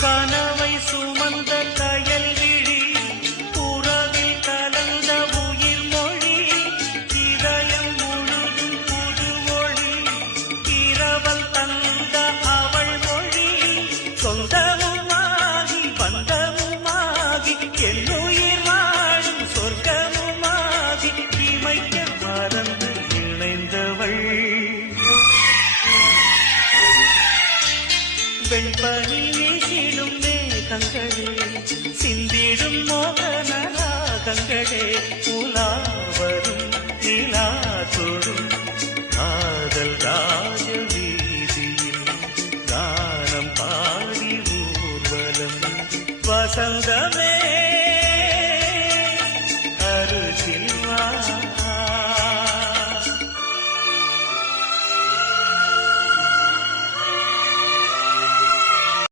கனவை சுமந்த கயல் விழி புறவில் கலந்த உயிர் மொழி இதயம் முழுதும் புது மொழி இரவல் தந்த அவள் மொழி சொந்தமுமாகி பந்தமுமாகி என்னுயிர் வாழும் சொர்க்கமுமாகி இமைக்க மறந்து இணைந்தவள் வெண்பனி வீசிடும் மேகங்களே சிந்திடும் மோகன ராகங்களே உலாவரும் நிலா தொடும் காதல் ராஜ வீதியில் கானம் பாடி ஊர்வலம் வசந்தமே